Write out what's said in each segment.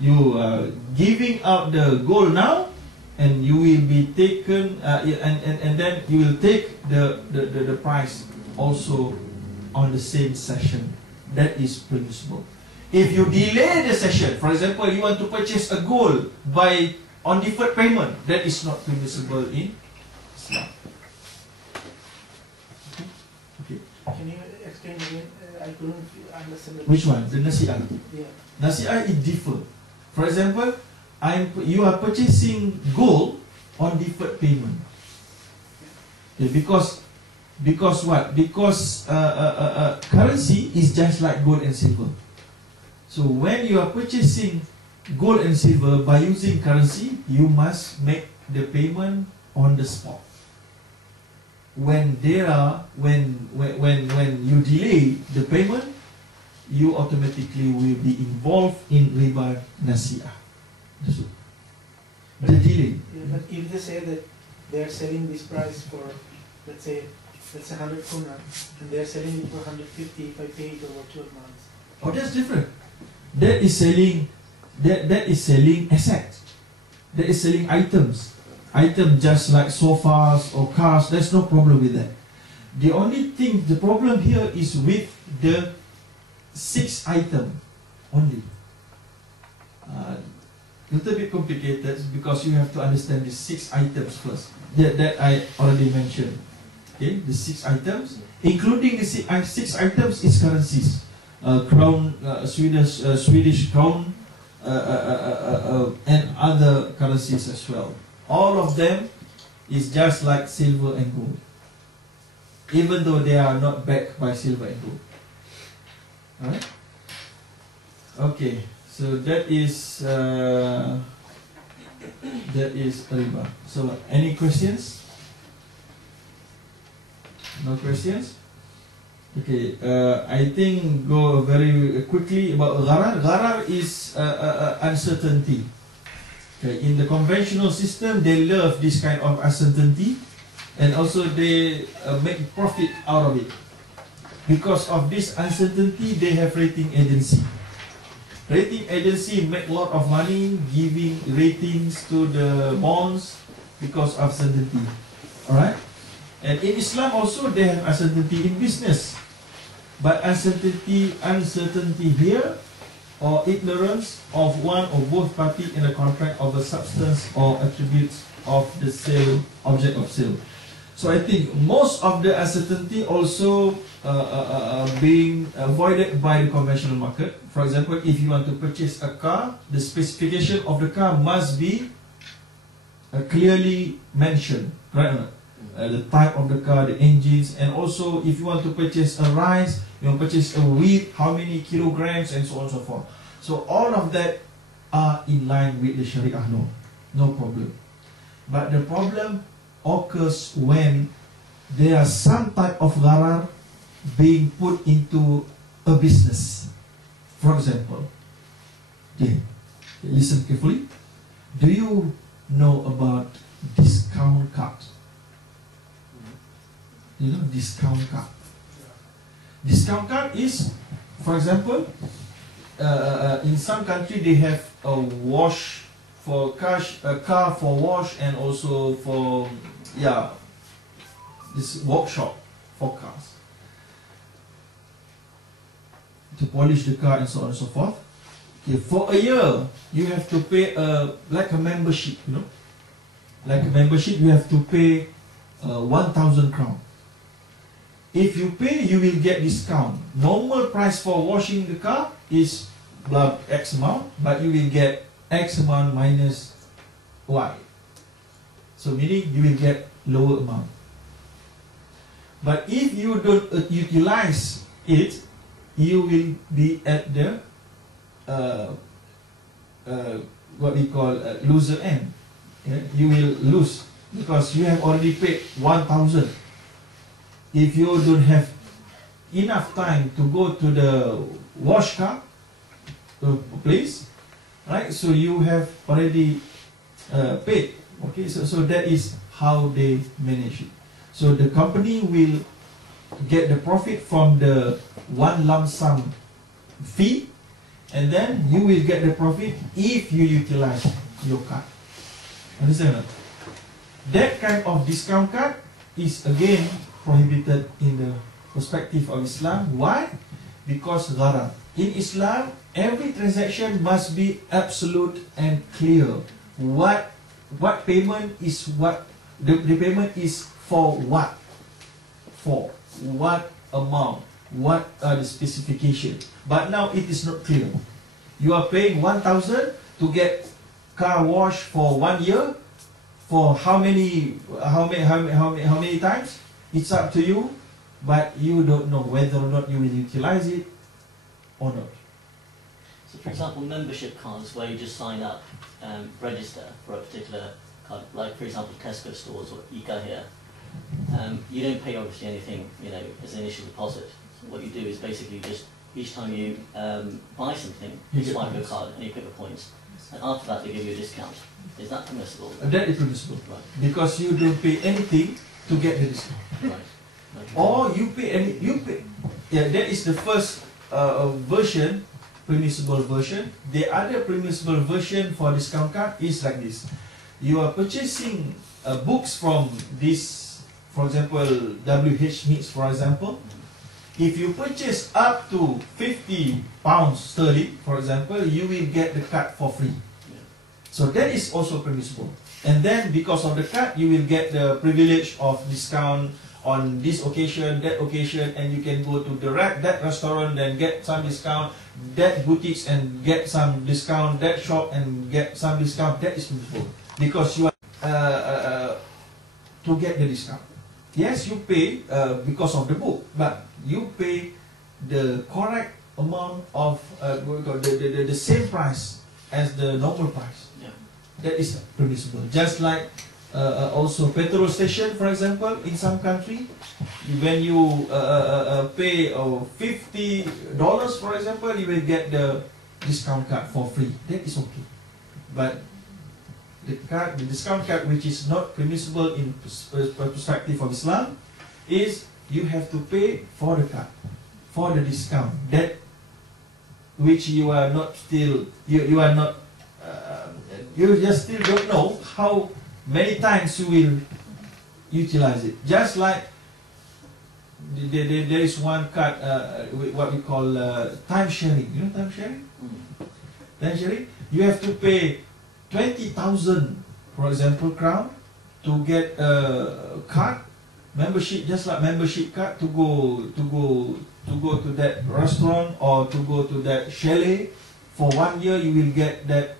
you giving out the gold now, and you will be taken, and then you will take the price also on the same session. That is permissible. If you delay the session, for example, you want to purchase a gold on deferred payment, that is not permissible in Islam. Okay. Can you explain again? I couldn't understand. Which one? The nasi'ah. Yeah. Nasi'ah is different. For example, you are purchasing gold on deferred payment. Okay, because what? Because currency is just like gold and silver. So when you are purchasing gold and silver by using currency, you must make the payment on the spot. When you delay the payment, you automatically will be involved in riba nasi'ah. The delay. Yeah, but if they say that they are selling this price for, let's say 100 kuna, and they are selling it for 150 if I pay it over 12 months. Oh, that's different. That is selling assets. That is selling items. Items just like sofas or cars. There's no problem with that. The only thing, the problem here is with the 6 items only. Little bit complicated because you have to understand the 6 items first. That I already mentioned. Okay, the 6 items, including the 6 items is currencies. Crown, Swedish crown, and other currencies as well. All of them is just like silver and gold, even though they are not backed by silver and gold. Alright? Okay, so that is riba. So any questions? No questions? Okay, I think go very quickly about gharar. Gharar is uncertainty. Okay, in the conventional system, they love this kind of uncertainty, and also they make profit out of it. Because of this uncertainty, they have rating agency. Rating agency make a lot of money giving ratings to the bonds because of uncertainty. Alright? And in Islam also they have uncertainty in business. But uncertainty here, or ignorance of one or both party in a contract of a substance or attributes of the sale, object of sale. So I think most of the uncertainty also being avoided by the conventional market. For example, if you want to purchase a car, the specification of the car must be clearly mentioned, right or not? The type of the car, the engines, and also if you want to purchase a rice, you want to purchase a wheat, how many kilograms, and so on and so forth. So all of that are in line with the Sharia law, no problem. But the problem occurs when there are some type of gharar being put into a business. For example, listen carefully. Do you know about discount card? You know discount card. Discount card is, for example, in some country they have a wash for cash, a car for wash, and also for this workshop for cars to polish the car and so on and so forth. Okay, for a year you have to pay like a membership, you know, like a membership. You have to pay 1,000 crown. If you pay, you will get discount. Normal price for washing the car is X amount, but you will get X amount minus Y. So meaning you will get lower amount. But if you don't utilize it, you will be at the what we call loser end. Okay? You will lose because you have already paid 1,000. If you don't have enough time to go to the wash car place, right? So you have already paid. Okay, so that is how they manage it. So the company will get the profit from the one lump sum fee, and then you will get the profit if you utilize your card. Understand? That kind of discount card is again prohibited in the perspective of Islam. Why? Because gharar. In Islam, every transaction must be absolute and clear. What payment is what? The payment is for what? For what amount? What are the specifications? But now it is not clear. You are paying 1,000 to get car wash for 1 year. For how many times? It's up to you, but you don't know whether or not you will utilize it or not. So, for example, membership cards where you just sign up, register for a particular card, like for example Tesco stores or ICA here. You don't pay obviously anything, you know, as an initial deposit. So what you do is basically just each time you buy something, you swipe your card and you put the points. And after that, they give you a discount. Is that permissible? That is permissible, Right. because you don't pay anything to get the discount. Right. Okay. Or you pay. Yeah, that is the first version, permissible version. The other permissible version for discount card is like this: you are purchasing books from this, for example, WH Meets, for example. If you purchase up to £50 sterling, for example, you will get the card for free. Yeah. So that is also permissible. And then because of the card, you will get the privilege of discount on this occasion, that occasion, and you can go to that restaurant and get some discount, that boutiques and get some discount, that shop and get some discount. That is permissible because you are to get the discount. Yes, you pay because of the book, but you pay the correct amount of the same price as the normal price. Yeah. That is permissible. Just like also petrol station, for example, in some country, when you pay $50, for example, you will get the discount card for free. That is okay. But the discount card, which is not permissible in perspective of Islam, is you have to pay for the card, for the discount, that which you are not still, you are not, you just still don't know how many times you will utilize it. Just like there is one card, what we call time sharing. You know time sharing? Time sharing. You have to pay 20,000, for example, crown to get a card, membership, just like membership card to go to that restaurant or to go to that chalet. For 1 year, you will get that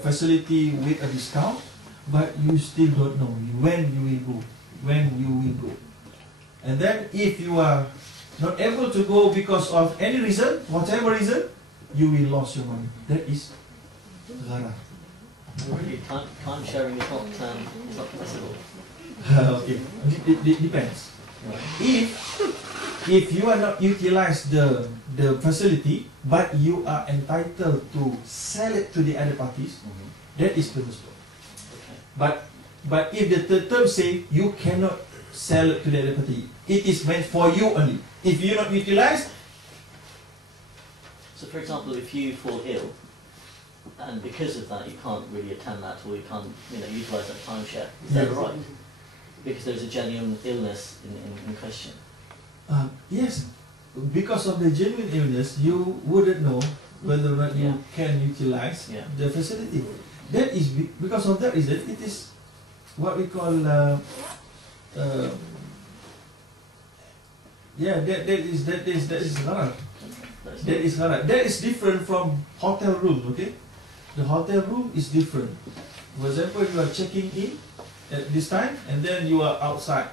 facility with a discount, but you still don't know when you will go. And then if you are not able to go because of any reason, whatever reason, you will lose your money. That is gharar. Really, time sharing is not permissible. Okay, it depends. Right. If you are not utilize the facility, but you are entitled to sell it to the other parties, that is permissible. Okay. But if the term say you cannot sell it to the other party, it is meant for you only. If you not utilize. So, for example, if you fall ill, and because of that you can't really attend that, or you can't, utilize that timeshare, is that Yes. right? Because there's a genuine illness in question. Yes, because of the genuine illness, you wouldn't know whether or not you can utilize the facility. That is because of that reason. It is what we call that is gharar. That is gharar. That is different from hotel room. Okay, the hotel room is different. For example, you are checking in at this time, and then you are outside,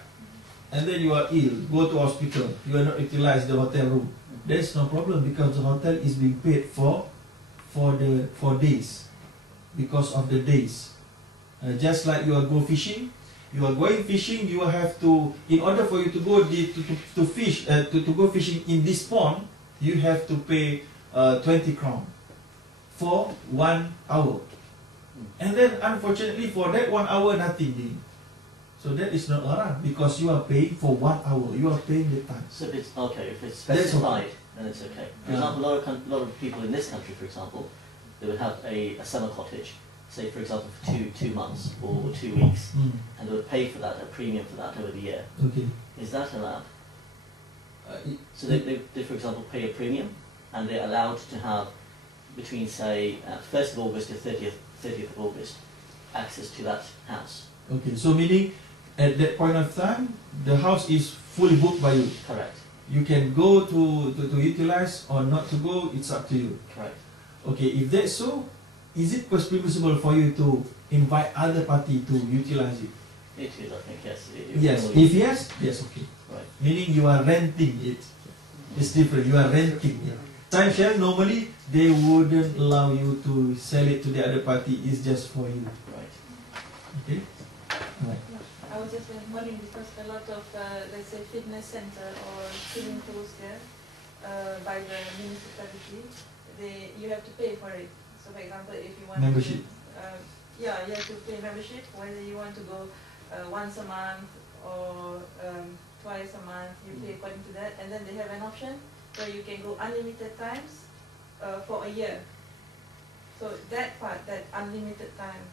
and then you are ill, go to hospital, you are not utilize the hotel room. There is no problem because the hotel is being paid for days, because of the days. Just like you are going fishing, you have to, in order for you to go to fish, to go fishing in this pond, you have to pay 20 crown for 1 hour. And then unfortunately for that 1 hour nothing did. So that is not haram because you are paying for 1 hour. You are paying the time. So if it's okay, if it's That's specified then it's okay. For example, a lot of people in this country, for example, they would have a summer cottage, say for example for two months or 2 weeks, and they would pay for that, a premium for that over the year. Okay. Is that allowed? So they, for example, pay a premium, and they're allowed to have between, say, 1st of August to 30th of August, access to that house. Okay, so meaning at that point of time, the house is fully booked by you. Correct. You can go to utilize or not to go, it's up to you. Correct. Okay, if that's so, is it permissible for you to invite other party to utilize it? It is, I think, yes. Yes, if yes, yes, okay. Right. Meaning you are renting it. It's different, you are renting it. Timeshare, normally, they wouldn't allow you to sell it to the other party, it's just for you. Right. Okay? Right. I was just wondering because a lot of, let's say, fitness center or swimming pools there, by the municipality, you have to pay for it. So, for example, if you want membership. yeah, you have to pay membership, whether you want to go once a month or twice a month, you pay according to that. And then they have an option where you can go unlimited times for a year. So that part, that unlimited time,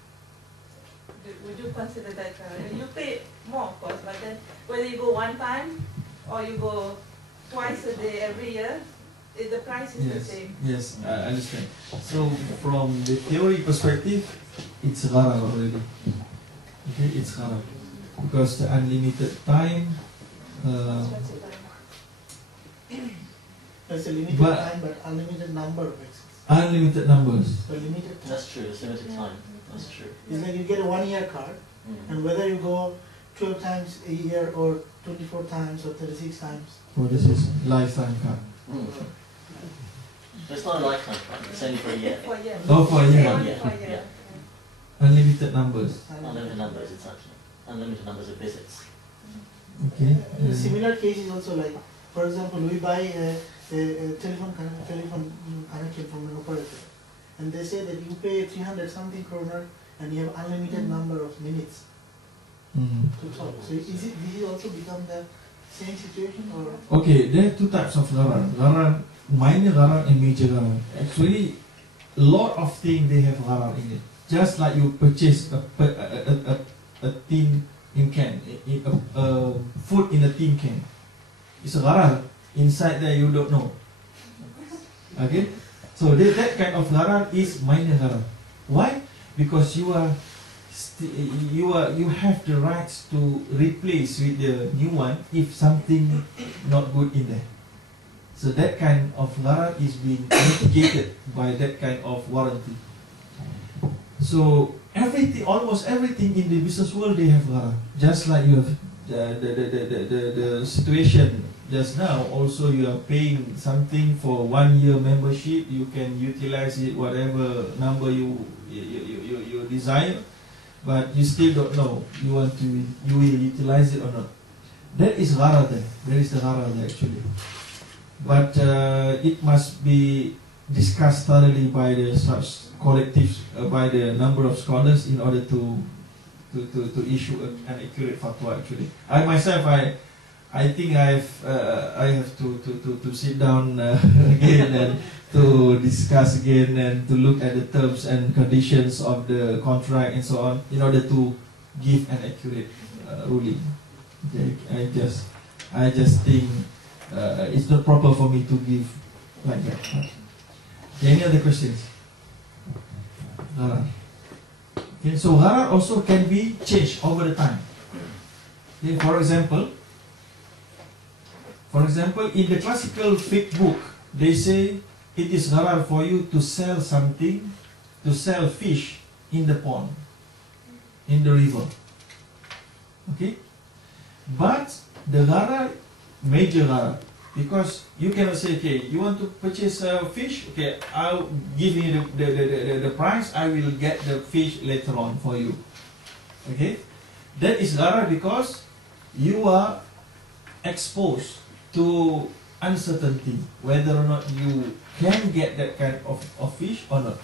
would you consider that? You pay more, of course, but then whether you go one time or you go twice a day every year, the price is the same. Yes, I understand. So from the theory perspective, it's gharar already. Okay, it's gharar. Because the unlimited time, There's a limited but time, but unlimited number of exits. unlimited numbers. So limited time. That's true, it's limited time. That's true. It's like you get a 1 year card, and whether you go 12 times a year or 24 times or 36 times. Oh, this is lifetime card. But it's not a lifetime plan, it's only for a year. For a year. Oh, for a year. Only for a year. Unlimited numbers. Unlimited numbers, it's actually. Unlimited numbers of visits. Okay. A similar case is also like, for example, we buy a telephone connection from an operator, and they say that you pay 300 something kroner and you have unlimited number of minutes to talk. So is it, did it also become the same situation or? Okay, there are two types of gharar. Gharar, minor gharar and major gharar. Actually, a lot of things they have gharar in it. Just like you purchase a tin in can, food in a tin can. It's a gharar. Inside there you don't know. Okay? So that kind of gharar is minor gharar. Why? Because you have the rights to replace with the new one if something not good in there. So that kind of gharar is being mitigated by that kind of warranty. So everything, almost everything in the business world, they have gharar. Just like you have the situation just now. Also, you are paying something for 1 year membership. You can utilize it whatever number you desire, but you still don't know you will utilize it or not. That is gharar there. There is the gharar there actually. But it must be discussed thoroughly by the such collectives, by the number of scholars in order to issue an accurate fatwa. Actually, I myself, I think I have to sit down again and to discuss again and to look at the terms and conditions of the contract and so on in order to give an accurate ruling. Okay, I just think it's not proper for me to give like that. Any other questions? Gharar. Okay, so gharar also can be changed over the time. Okay, for example, in the classical fiqh book, they say it is gharar for you to sell something, to sell fish in the pond, in the river. Okay, but the gharar, major gharar, because you cannot say, okay, you want to purchase fish, okay, I'll give you the price, I will get the fish later on for you. Okay, that is gharar because you are exposed to uncertainty whether or not you can get that kind of fish or not.